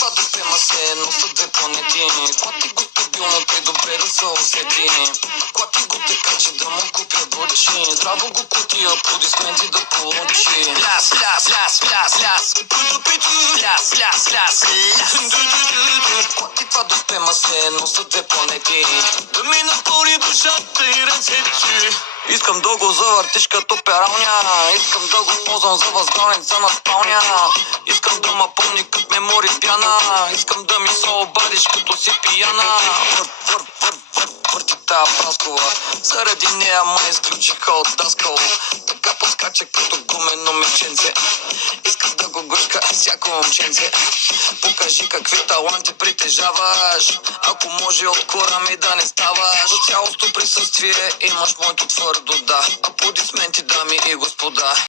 това да тема се носят две планети. Клати го стабилно, тъй добре да се усети. Клати го така, че да му купя бучи. Здраво го клати, аплодисменти да получи. Ляс, ляс, ляс, ляс, ляс. Ляс, ляс, ляс, ляс. Клати това да тема се носят две планети. Да ми напълни душата и ръцете. Искам да го завъртиш като пералня. Искам да го ползвам за възглавница на спалня. Искам да ма помни като мемори пяна. Искам да ми се обадиш като си пияна. Върти тая праскова. Заради нея ма изключиха от даскал. Така подскача като гумено меченце. Искам да го гушка всяко момченце. Покажи какви таланти притежаваш. Ако може от кора ми да не ставаш. За цялото присъствие имаш моето твърдо да. Аплодисменти, дами и господа.